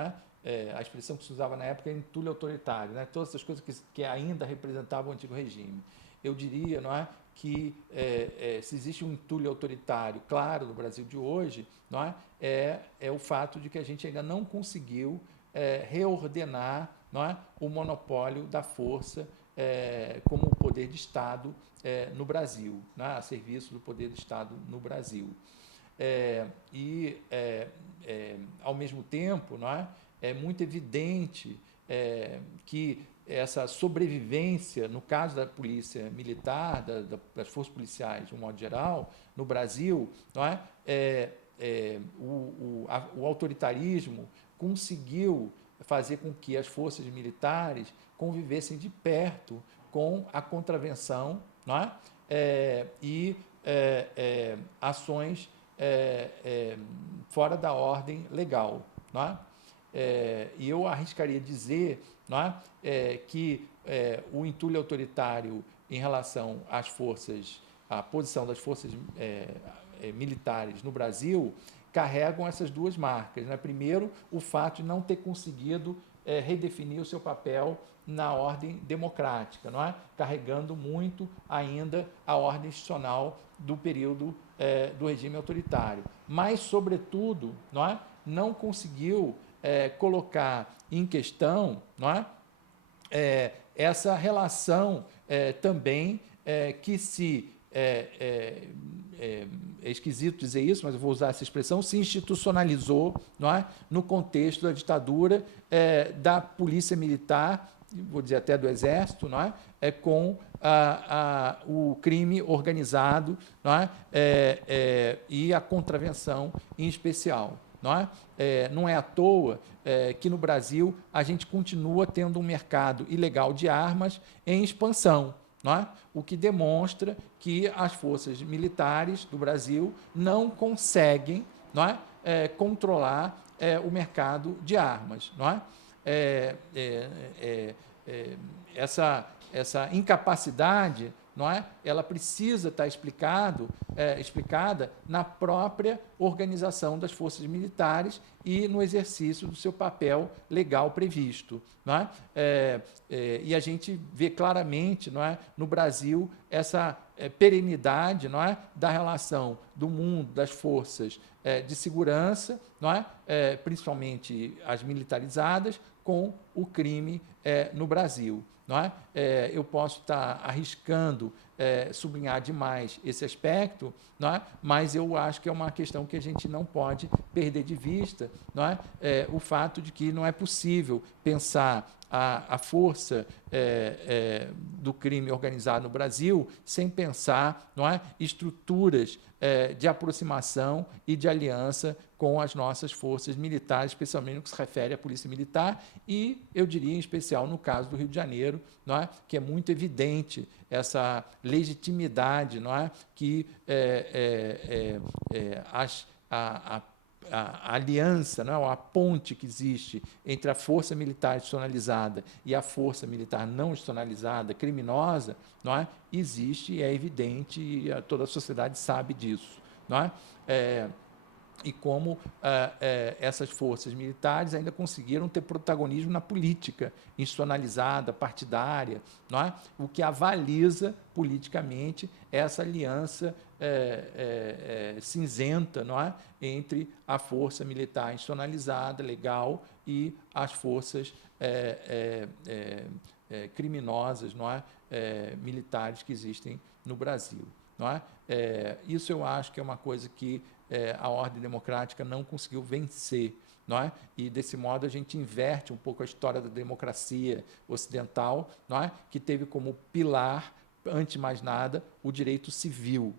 é? A expressão que se usava na época é entulho autoritário, né? Todas essas coisas que ainda representavam o antigo regime. Eu diria, não é, que se existe um entulho autoritário claro no Brasil de hoje, não é o fato de que a gente ainda não conseguiu reordenar, não é, o monopólio da força como o poder de Estado no Brasil, né, a serviço do poder de Estado no Brasil. Ao mesmo tempo, não é muito evidente que essa sobrevivência, no caso da polícia militar, das forças policiais, de um modo geral, no Brasil, não o autoritarismo conseguiu fazer com que as forças militares convivessem de perto com a contravenção, não é? Ações fora da ordem legal. Não é? E eu arriscaria dizer, não é, que o entulho autoritário em relação às forças, à posição das forças militares no Brasil, carregam essas duas marcas. Né? Primeiro, o fato de não ter conseguido redefinir o seu papel na ordem democrática, não é? Carregando muito ainda a ordem institucional do período do regime autoritário. Mas, sobretudo, não conseguiu colocar em questão, essa relação também que se é esquisito dizer isso, mas eu vou usar essa expressão, se institucionalizou, no contexto da ditadura da polícia militar, vou dizer até do exército, com o crime organizado, e a contravenção em especial. Não é à toa que no Brasil a gente continua tendo um mercado ilegal de armas em expansão, o que demonstra que as forças militares do Brasil não conseguem controlar o mercado de armas. Essa incapacidade, ela precisa estar explicada na própria organização das forças militares e no exercício do seu papel legal previsto. E a gente vê claramente, no Brasil, essa perenidade, da relação do mundo das forças de segurança, principalmente as militarizadas, com o crime no Brasil. Eu posso estar arriscando sublinhar demais esse aspecto, mas eu acho que é uma questão que a gente não pode perder de vista, o fato de que não é possível pensar a força do crime organizado no Brasil sem pensar estruturas de aproximação e de aliança com as nossas forças militares, especialmente no que se refere à polícia militar e, eu diria, em especial no caso do Rio de Janeiro, que é muito evidente essa legitimidade que a aliança, a ponte que existe entre a força militar institucionalizada e a força militar não institucionalizada, criminosa, existe e é evidente e toda a sociedade sabe disso. E como essas forças militares ainda conseguiram ter protagonismo na política institucionalizada, partidária, o que avaliza politicamente essa aliança cinzenta entre a força militar institucionalizada, legal, e as forças criminosas militares que existem no Brasil. Isso eu acho que é uma coisa que a ordem democrática não conseguiu vencer. E, desse modo, a gente inverte um pouco a história da democracia ocidental, que teve como pilar, antes de mais nada, o direito civil,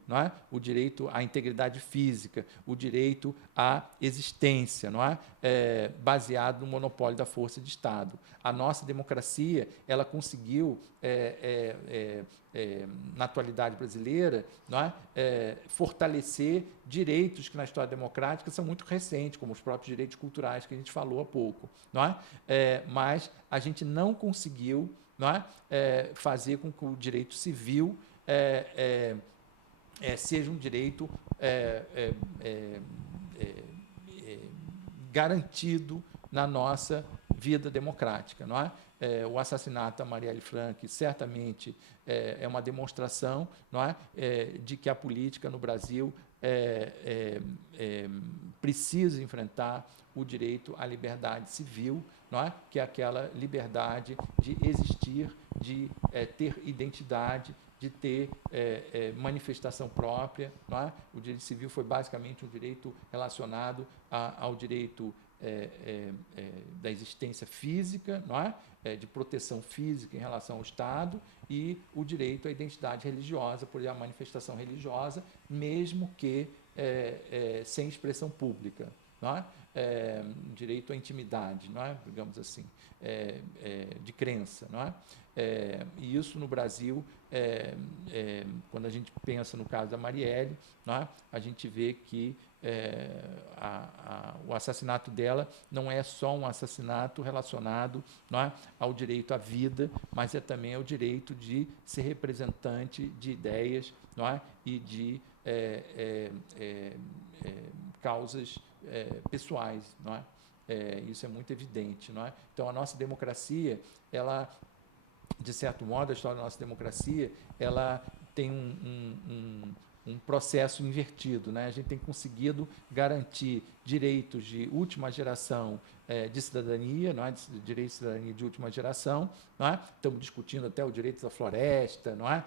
o direito à integridade física, o direito à existência, baseado no monopólio da força de Estado. A nossa democracia, ela conseguiu, na atualidade brasileira, fortalecer direitos que na história democrática são muito recentes, como os próprios direitos culturais que a gente falou há pouco. Mas a gente não conseguiu fazer com que o direito civil seja um direito garantido na nossa vida democrática, não é? O assassinato da Marielle Frank certamente é uma demonstração, não é? De que a política no Brasil precisa enfrentar o direito à liberdade civil, não é? Que é aquela liberdade de existir, de ter identidade, de ter manifestação própria. Não é? O direito civil foi basicamente um direito relacionado ao direito da existência física, não é? De proteção física em relação ao Estado, e o direito à identidade religiosa, por a manifestação religiosa, mesmo que sem expressão pública. Não é? Direito à intimidade, não é? Digamos assim, de crença. Não é? E isso no Brasil, quando a gente pensa no caso da Marielle, não é? A gente vê que o assassinato dela não é só um assassinato relacionado, não é, ao direito à vida, mas também ao direito de ser representante de ideias, não é, e de causas pessoais. Não é? Isso é muito evidente. Não é? Então, a nossa democracia, ela, de certo modo, a história da nossa democracia, ela tem um processo invertido. Né? A gente tem conseguido garantir direitos de última geração de cidadania, não é? Direitos de cidadania de última geração. Não é? Estamos discutindo até o direito da floresta, não é?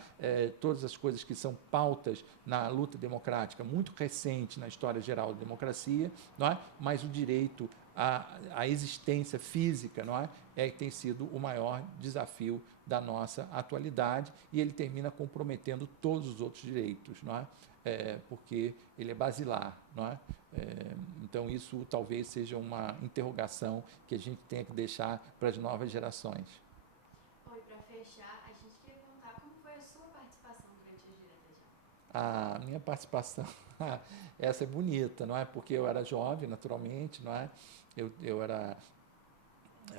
Todas as coisas que são pautas na luta democrática, muito recente na história geral da democracia, não é? Mas o direito à existência física, não é? Que tem sido o maior desafio da nossa atualidade, e ele termina comprometendo todos os outros direitos, não é? Porque ele é basilar. Não é? Então, isso talvez seja uma interrogação que a gente tenha que deixar para as novas gerações. Bom, e para fechar, a gente queria perguntar como foi a sua participação durante as diretas já? A minha participação, essa é bonita, não é? Porque eu era jovem, naturalmente, não é? Eu era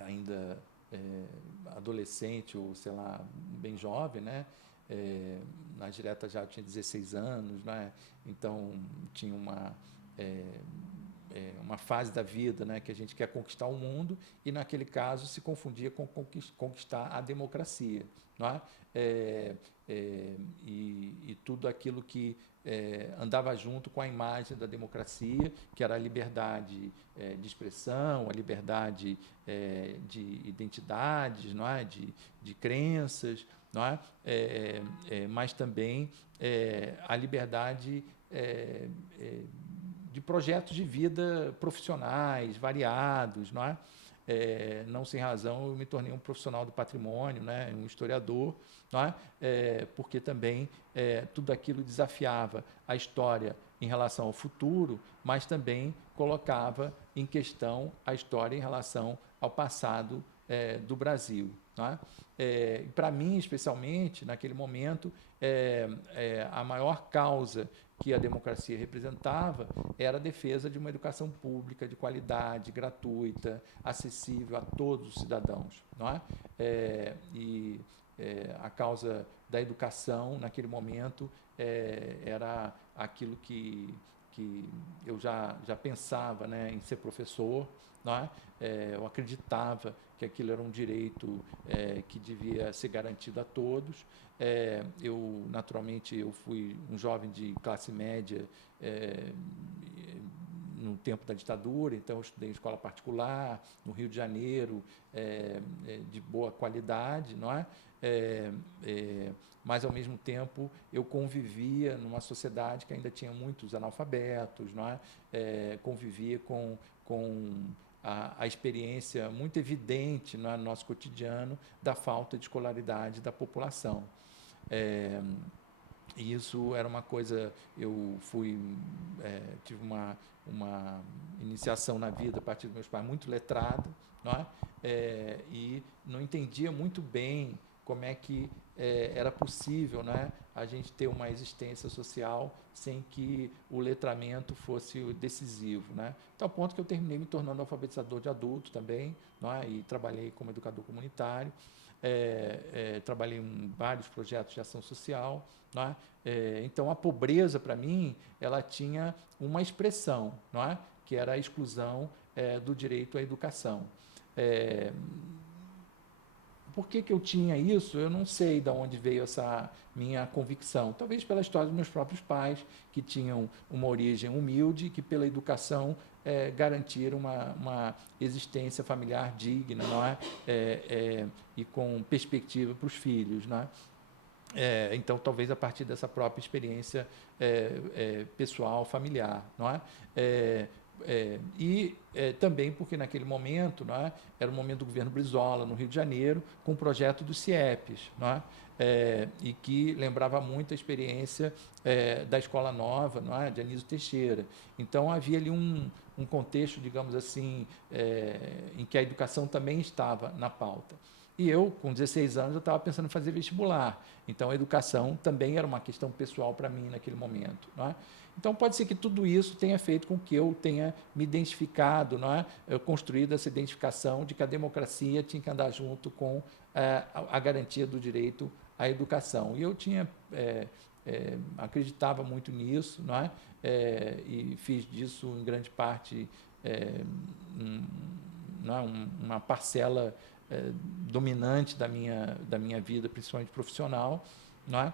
ainda adolescente, ou sei lá, bem jovem, né? Na direta já eu tinha 16 anos, né? Então tinha uma fase da vida, né, que a gente quer conquistar o mundo, e naquele caso se confundia com conquistar a democracia. Não é? E tudo aquilo que andava junto com a imagem da democracia, que era a liberdade de expressão, a liberdade de identidades, não é? De crenças, não é? Mas também a liberdade de projetos de vida profissionais, variados, não é? Não sem razão eu me tornei um profissional do patrimônio, né? Um historiador, não é? Porque também tudo aquilo desafiava a história em relação ao futuro, mas também colocava em questão a história em relação ao passado do Brasil. Não é? Para mim, especialmente, naquele momento, a maior causa que a democracia representava era a defesa de uma educação pública de qualidade, gratuita, acessível a todos os cidadãos. Não é? A causa da educação, naquele momento, era aquilo que eu já pensava, né, em ser professor. Não é? Eu acreditava que aquilo era um direito que devia ser garantido a todos. Naturalmente, eu fui um jovem de classe média no tempo da ditadura, então eu estudei em escola particular, no Rio de Janeiro, de boa qualidade, não é? Mas, ao mesmo tempo, eu convivia numa sociedade que ainda tinha muitos analfabetos, não é? Convivia com a experiência muito evidente no nosso cotidiano da falta de escolaridade da população. E isso era uma coisa, eu tive uma iniciação na vida a partir dos meus pais muito letrado, não é? E não entendia muito bem como é que era possível, né, a gente ter uma existência social sem que o letramento fosse decisivo, né? Tal ponto que eu terminei me tornando alfabetizador de adulto também, não é? E trabalhei como educador comunitário. Trabalhei em vários projetos de ação social, não é? Então, a pobreza, para mim, ela tinha uma expressão, não é? Que era a exclusão do direito à educação. Por que eu tinha isso? Eu não sei de onde veio essa minha convicção. Talvez pela história dos meus próprios pais, que tinham uma origem humilde, que pela educação garantiram uma existência familiar digna, não é? E com perspectiva para os filhos, não é? Então, talvez a partir dessa própria experiência pessoal, familiar, não é? Também porque naquele momento, não é? Era o momento do governo Brizola, no Rio de Janeiro, com o projeto dos CIEPs, não é? E que lembrava muito a experiência da Escola Nova, não é? De Anísio Teixeira. Então, havia ali um contexto, digamos assim, em que a educação também estava na pauta. E eu, com 16 anos, eu estava pensando em fazer vestibular. Então, a educação também era uma questão pessoal para mim naquele momento, não é? Então, pode ser que tudo isso tenha feito com que eu tenha me identificado, não é? Eu construído essa identificação de que a democracia tinha que andar junto com a garantia do direito à educação. E eu acreditava muito nisso, não é? E fiz disso, em grande parte, uma parcela dominante da minha vida, principalmente profissional, não é?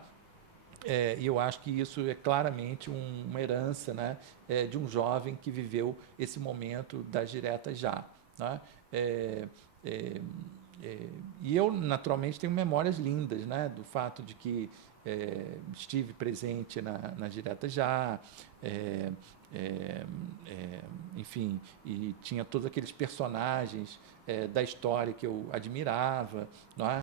E eu acho que isso é claramente uma herança, né, de um jovem que viveu esse momento das diretas já, né? E eu, naturalmente, tenho memórias lindas, né, do fato de que estive presente nas diretas já, enfim, e tinha todos aqueles personagens da história que eu admirava, não é?